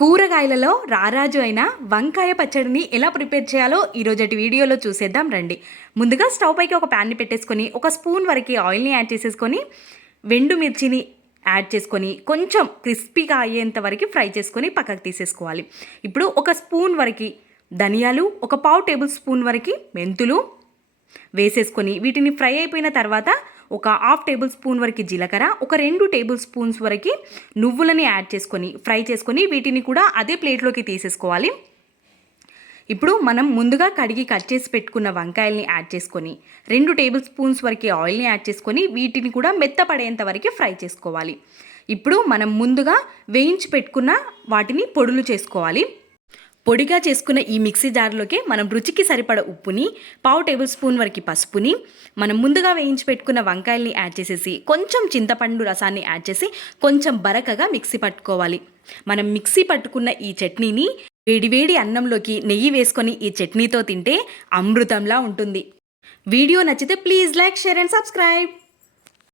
కూరగాయలలో రారాజు అయిన వంకాయ పచ్చడిని ఎలా ప్రిపేర్ చేయాలో ఈరోజటి వీడియోలో చూసేద్దాం రండి. ముందుగా స్టవ్ పైకి ఒక ప్యాన్ని పెట్టేసుకొని ఒక స్పూన్ వరకు ఆయిల్ని యాడ్ చేసేసుకొని వెండు మిర్చిని యాడ్ చేసుకొని కొంచెం క్రిస్పీగా అయ్యేంత వరకు ఫ్రై చేసుకొని పక్కకు తీసేసుకోవాలి. ఇప్పుడు ఒక స్పూన్ వరకు ధనియాలు, ఒక పావు టేబుల్ స్పూన్ వరకు మెంతులు వేసేసుకొని వీటిని ఫ్రై అయిపోయిన తర్వాత ఒక హాఫ్ టేబుల్ స్పూన్ వరకు జీలకర్ర, ఒక 2 టేబుల్ స్పూన్స్ వరకు నువ్వులని యాడ్ చేసుకొని ఫ్రై చేసుకొని వీటిని కూడా అదే ప్లేట్లోకి తీసేసుకోవాలి. ఇప్పుడు మనం ముందుగా కడిగి కట్ చేసి పెట్టుకున్న వంకాయల్ని యాడ్ చేసుకొని 2 టేబుల్ స్పూన్స్ వరకు ఆయిల్ని యాడ్ చేసుకొని వీటిని కూడా మెత్తపడేంత వరకు ఫ్రై చేసుకోవాలి. ఇప్పుడు మనం ముందుగా వేయించి పెట్టుకున్న వాటిని పొడులు చేసుకోవాలి. పొడిగా చేసుకున్న ఈ మిక్సీ జార్లోకి మనం రుచికి సరిపడ ఉప్పుని, పావు టేబుల్ స్పూన్ వరకు పసుపుని, మనం ముందుగా వేయించి పెట్టుకున్న వంకాయల్ని యాడ్ చేసేసి కొంచెం చింతపండు రసాన్ని యాడ్ చేసి కొంచెం బరకగా మిక్సీ పట్టుకోవాలి. మనం మిక్సీ పట్టుకున్న ఈ చట్నీని వేడివేడి అన్నంలోకి నెయ్యి వేసుకొని ఈ చట్నీతో తింటే అమృతంలా ఉంటుంది. వీడియో నచ్చితే please like, share and subscribe.